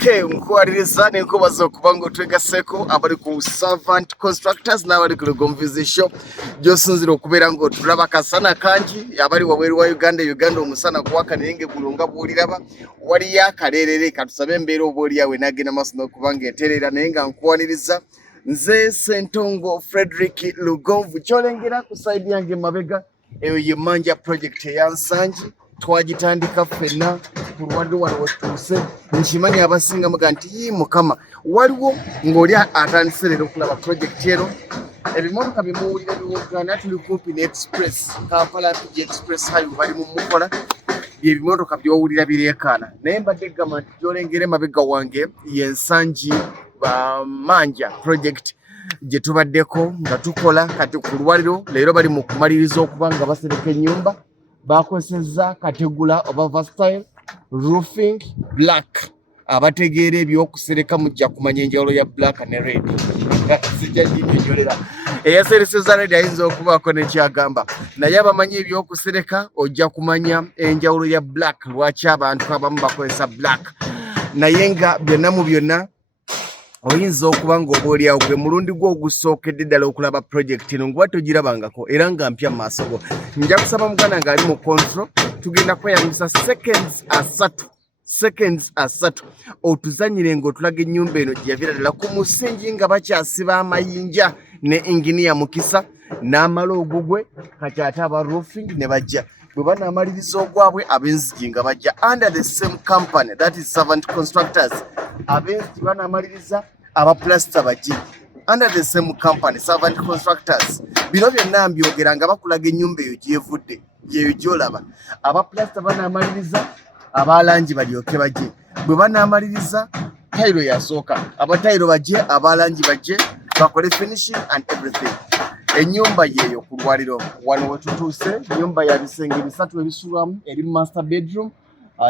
Okay, nkuwaririza nenkubaza okuba ng'otwegaseko abali ku Servant Constructors n'abali ku Lugonvizi gy'osinzira okubeera ng'otulaba kasana kangi abali wabweru wa Uganda omusana gwaka naye ng'eggulu nga bw'oliraba waliyo akaleerere katusabe embeera oba oliawo enaagenda maaso n'okuba ng'etereera naye nga nkuwaniriza nze Ssentongo Frederick Lugonvu ky'olengera ku sayidi yange emabega eyo ye Manja project eyansangi twagitandika ffenna kulwadde wano wetuuse nkimanyi abasinga muga nti mukama waliwo ng'oli atandise leero okulaba project ero ebimotoka bimuwulira biwoggana tuli kumpi ne express Kampala PG express highway bali mu mukola byebimotoka byowulira bireekaana naye mbadde gamba nti gy'olengera emabega wange yensangi Manja project gye tubaddeko nga tukola kati ku lwaliro leero bali mu kumaliriza okuba nga basereka ennyumba bakozesezza kategula oba versatile roofing black abategeera ebyokusereka mujja kumanya enjawulo ya black ne red sijja nnyonnyolera eyasereseza red ayinza okubaako nekyagamba naye abamanyi ebyokusereka ojja kumanya enjawulo ya black lwaki abantu abamu bakozesa black naye nga byonna mu byonna oyinza okuba ng'oba oliawo gwe mulundi gwo ogusookedde ddala okulaba project eno nguba togirabangako era nga mpya mu maaso go nja kusaba muganda ng'ali mu control tugenda kweyambisa seconds asatu otuzanyire ng'otulaga ennyumba eno gye yaviira ddala ku musingi nga bakyasiba amayinja ne inginiya Mukisa n'amala ogugwe kati ate aba roofing ne bajja bwe banaamaliriza ogwabwe ab'enzigi nga bajja under the same company that is Servant Constructors ab'enzigi banaamaliriza aba plaster bajje under the same company Servant Constructors bino byonna mbyogera nga bakulaga ennyumba eyo gyevudde yeyo gyolaba aba plaster banaamaliriza abalangi balyoke bajje bwe banaamaliriza tayiro yasooka abatayiro bajje abalangi bajje bakole finishing and everything ennyumba yeyo ku lwaliro wano wetutuuse ennyumba ya bisenge bisatu ebisulwamu eri master bedroom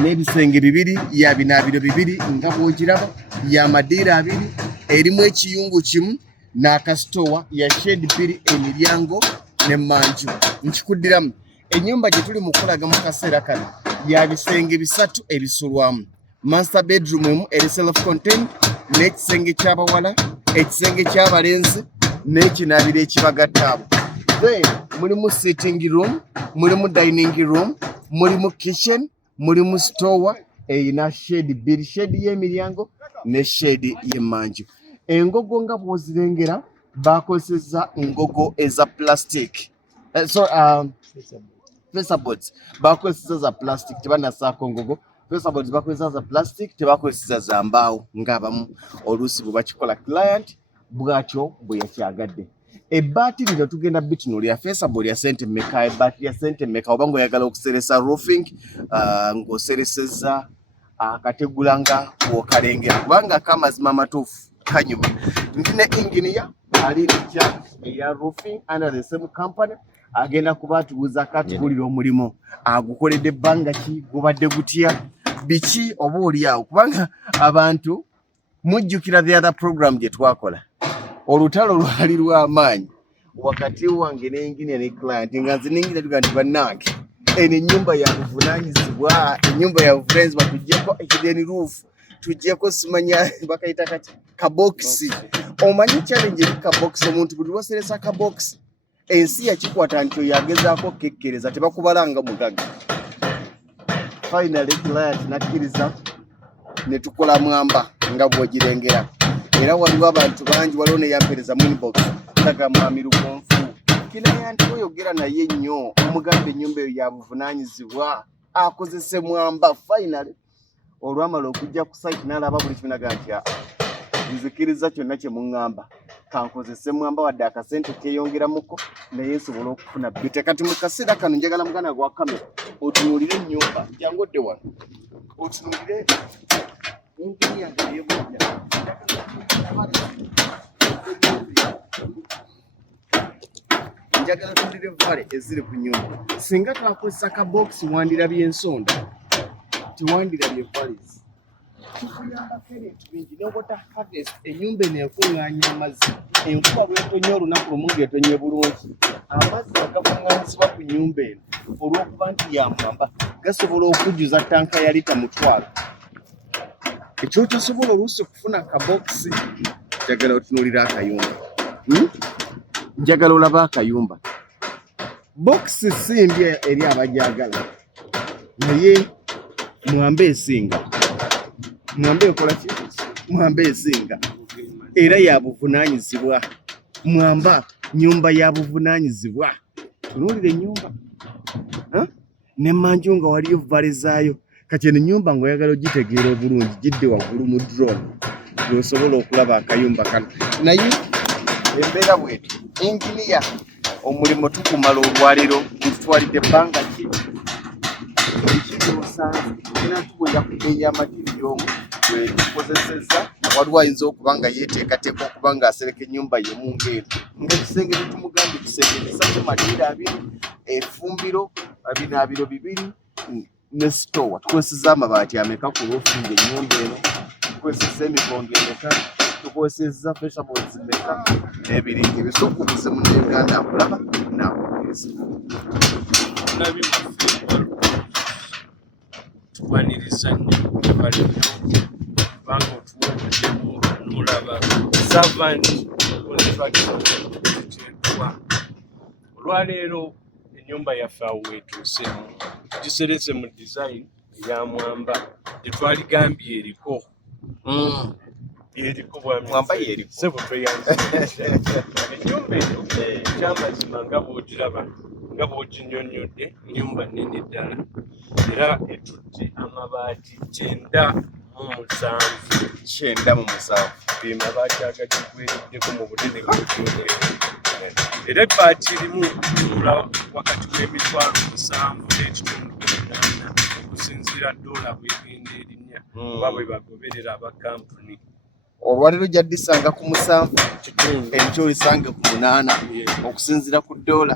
n'ebisenge bibiri ya binaabiro bibiri nga bw'ogiraba ya madiira abiri erimu ekiyungu kimu n'akasitowa ya shade bbiri emiryango n'emmanju nkikuddiramu ennyumba gye tuli mu kulaga mu kaseera kano ya bisenge bisatu ebisulwamu master bedroom emu eri self contained n'ekisenge ky'abawala ekisenge ky'abalenzi n'ekinaabiro ekibagattaabo then mulimu sitting room mulimu dining room mulimu kitchen mulimu stowa eyina shade bbiri shade y'emiryango ne shade y'emmanju engogo nga bw'ozirengera bakozesezza ngogo eza plastic facerboards bakozesezza za plastic tebanasaako ngogo facerboards bakozesezza za plastic tebakozesezza za mbaawo ng'abamu oluusi bwe bakikola client bwatyo bwe yakyagadde ebbaati lino tugenda bitunuulira facerboard ya sente mmeka ebbaati ya sente mmeka oba ng'oyagala okuseresa roofing ng'oseresezza akategula nga bw'okalengera kubanga kamazima amatuufu kanyuma nti ne inginiya ali nekya eya roofing under the same company agenda kuba atubuuza akatugulira omulimu agukoledde ebbanga ki gubadde gutya biki oba oliawo kubanga abantu mujjukira the other program gye twakola olutalo lwali lw'amaanyi wakati wange n'enginiya ne client nga nze n'enginiya tuga nti bannange eno ennyumba ya buvunaanyizibwa ennyumba ya buvunaanyizibwa tuggyeko ekideni roof tuggyeko simanya bakayita kati kabokisi omanyi challenge eri kabokisi omuntu buli lwaseresa kabokisi ensi yakikwata nti oyo agezaako kekkereza tebakubalanga mugagga finally client nakkiriza ne tukola mwamba nga bw'ogirengera era waliwo abantu bangi waliwo neyampereza mu inbox ndaga mwami Lugonvu kilaya nti oyogera naye nnyo omugamba ennyumba eyo ya buvunaanyizibwa akozese mwamba finally olwamala okujja ku site n'alaba buli kimu naga nti nzikiriza kyonna kye muŋŋamba kankozese mwamba wadde akasente keyongeramuko naye nsobola okufuna byote kati mu kaseera kano njagala muganda gwa kamera otunuulire ennyumba jangu odde wano otunuulire inginiya ng'eyebujja njagala tulire vale eziri ku nyumba singa twakozesa kabokisi wandirabye ensonda tiwandirabye valis kikuyambako ebintu bingi nobota harvest ennyumba eno ekuŋŋaanya amazzi enkuba bwetonye olunaku lumu ng'etonye bulungi amazzi agakuŋŋaanyizibwa ku nyumba eno olw'okuba nti yamwamba gasobola okujjuza ttanka ya lita 1,000 ekyo tosobola oluusi okufuna akabokisi njagala otunuulira akayumba njagala olaba akayumba bokisi simbi eri abajagala naye mwambe esinga mwambe ekola ki mwambe esinga era ya buvunaanyizibwa mwamba nyumba ya buvunaanyizibwa tunuulira ennyumba ne manju nga waliyo vale zaayo kati eno nyumba ng'oyagala ogitegeera obulungi gidde waggulu mu drone osobola okulaba akayumba kano naye embeera bwetyo enginiya omulimu tukumala olwaliro tutwalidde ebbanga ki ekituusanatubulira ku bbeeyi y'amatiriri omu wetukozesezza waliwo ayinza okuba nga yeeteekateeka okuba ng'asereka ennyumba yemu ng'eno ngaekisenge tetumugambye ekisenge kisatu matiiri 2 efumbiro binaabiro 2 ne sitowa tukozesezza amabaati ameka ku lwofinga ennyumba eno tukozesezza emigongo emeka tukozesezza feshaboards meka n'ebiringa ebisukubuze mu Uganda akulaba n'akukiriza tukwaniriza nnyo bali kubanga otuweereddemu n'olaba servant contractor olwaleero ennyumba yaffe awo weetuuse tugiserese mu design eya mwamba tetwaligambye eriko yeriko mwamba yeriko sebo tweyanzisa ennyumba eyo ekyamazima nga bw'ogiraba nga bw'oginyonnyodde nnyumba nnene ddala era etutte amabaati 97 ge mabaati agagigweriddeko mu bunene bw'ennyumba era ebbaati erimu tula wakati w'emitwalo 7 n'ekitundu 8 okusinziira ddoola bw'egenda erinnya oba bwe bagoberera abakampuni olwaliro jaddisanga ku 7 emitwalo lisange ku 8 okusinziira ku ddoola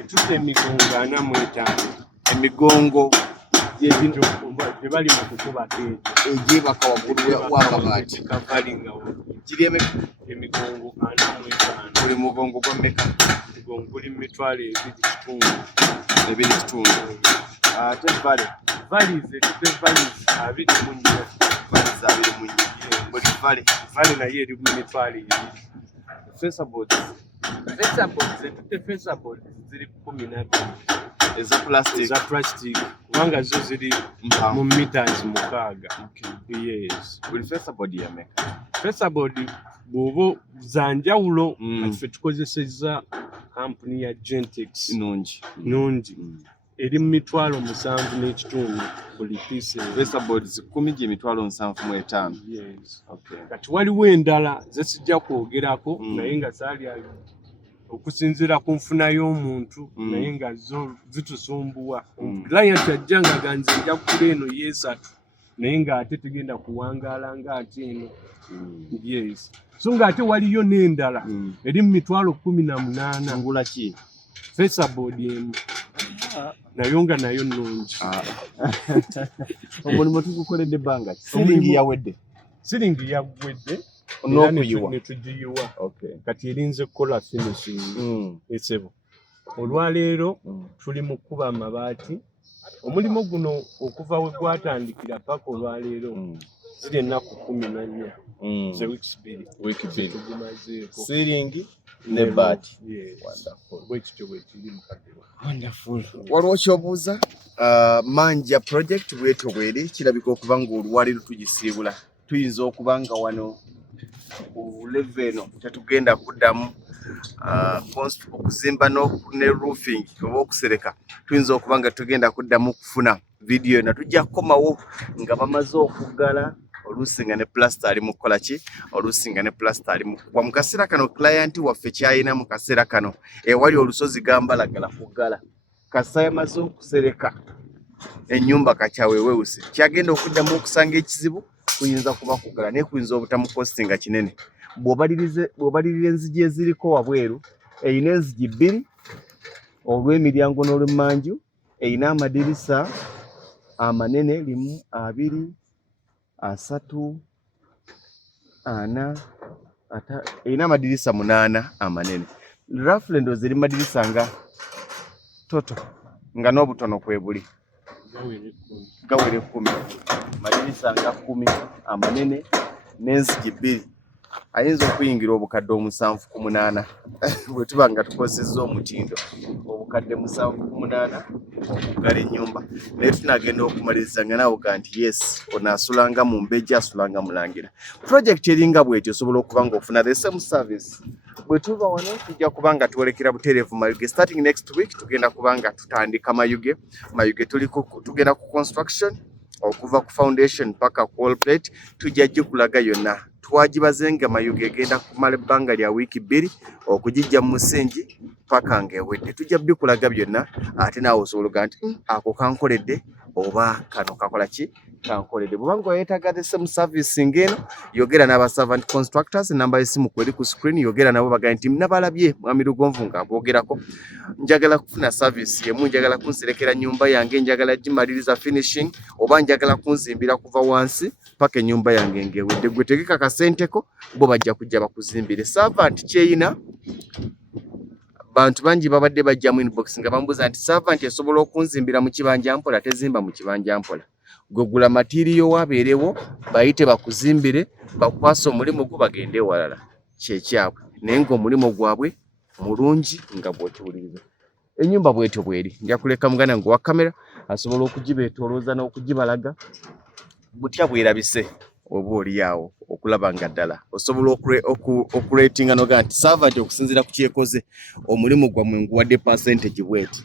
etutte emigongo 45 emigongo yebintu tebali mu kukuba egyebaka waggulu w'akabaati kavali nga kiri emigongo 45 buli mugongo gwa mmeka emigongo guli mu mitwalo 2 kitundu ate valize tutte valize 24 valize 24 buli vale naye eri mu mitwalo 2 fesaboards tutte fesaboards ziri 12 eza plastic kubanga zo ziri mu meters 6 yes buli fesaboard yameka fesaboard bw'oba zanjawulo ffe tukozesezza kampuni ya Gentex nungi eri mu mitwalo 7 n'ekitundu buli piece fesaboards 10 gye mitwalo 75 yes kati waliwo endala zesijja kwogerako naye nga zaali okusinziira ku nfuna y'omuntu naye nga zo zitusumbuwa client ajja nga ganze nja kugula eno yeesatu naye ng'ate tegenda kuwangaala ng'ate eno yes so ng'ate waliyo n'endala eri mu mitwalo 18 ngula ki fesaboard emu nayo nga nayo nnungi omulimu tugukoledde ebbanga siringi yawedde netugiyiwa kati erinze kukola finishing esebo olwaleero tuli mu kuba amabaati omulimu guno okuva we gwatandikira paka olwaleero ziri ennaku 14 ze weeks 2 tugimazeeko siringi ne baati bwekityo bwekiri mukaddewa waliwo kyobuuza manja project bwetyo bweri kirabika okuba nga olwaliro tugisiibula tuyinza okuba nga wano ku level eno tetugenda kuddamu okuzimba ne roofing oba okusereka tuyinza okuba nga tugenda kuddamu kufuna vidiyo eno tujja kukomawo nga bamaze okuggala oluusi nga ne plaster ali mu kukola ki oluusi nga ne plaster ali mu kukuba mu kaseera kano client waffe kyayina mu kaseera kano ewali olusozi gambalagala kuggala kasa yamaze okusereka ennyumba kakyawewewusi kyagenda okuddamu okusanga ekizibu kuyinza kuba kuggala naye kuyinza obutamukostinga kinene bw'obalirira enzigi eziriko wabweru eyina enzigi 2 olw'emiryango n'olw'emmanju eyina amadirisa amanene 1 2 3 4 eyina amadirisa 8 amanene roughly ndoozi eri madirisa nga toto nga n'obutono kwebuli gawere 10 madirisa nga 10 amanene n'enzigi 2 ayinza okuyingira obukadde 7 ku 8 bwe tuba nga tukozesezza omutindo obukadde 7 ku 8 okuggala ennyumba naye tunagenda okumaliriza nga naawe nti yes onaasulanga mu mbejja asulanga mulangira project eringa bwetyo osobola okuba nga ofuna the same service bwe tuba wano tujja kuba nga twolekera butereevu mayuge starting next week tugenda kuba nga tutandika mayuge tugenda ku construction okuva ku foundation paka ku wall plate tujja kulaga yonna twagibazenga mayuge egenda kumala ebbanga lya wiiki 2 okugijja mu musingi paka ng'ewedde tujja bikulaga byonna ate naawe osobola nti ako kankoledde oba kano kakola ki kankoledde bw'oba nga weetaaga the same service ng'eno yogera n'aba servant constructors enamba y'essimu kweri ku screen yogera nabo bagamba nti nabalabye mwami Lugonvu nga boogerako njagala kufuna service yemu njagala kunserekera nnyumba yange njagala gimaliriza finishing oba njagala kunzimbira kuva wansi paka ennyumba yange ng'ewedde gwe tegeka kasenteko bo bajja kujja bakuzimbire servant kyeyina bantu bangi babadde bajja mu inbox nga bambuza nti servant esobola okunzimbira mu kibanja mpola tezimba mu kibanja mpola gogula materiyo wabeerewo bayite bakuzimbire bakwasa omulimu gwo bagende walala kyekyabwe naye ng'omulimu gwabwe mulungi nga bw'okiwuliriza ennyumba bwetyo bweri nja kuleka muganda ngo wa kamera asobola okugibeetoolooza n'okugibalaga butya bwerabise oba oli awo okulaba nga ddala osobola okureetinga noga nti servant okusinziira ku kyekoze omulimu gwammwe nguwadde percentage bweti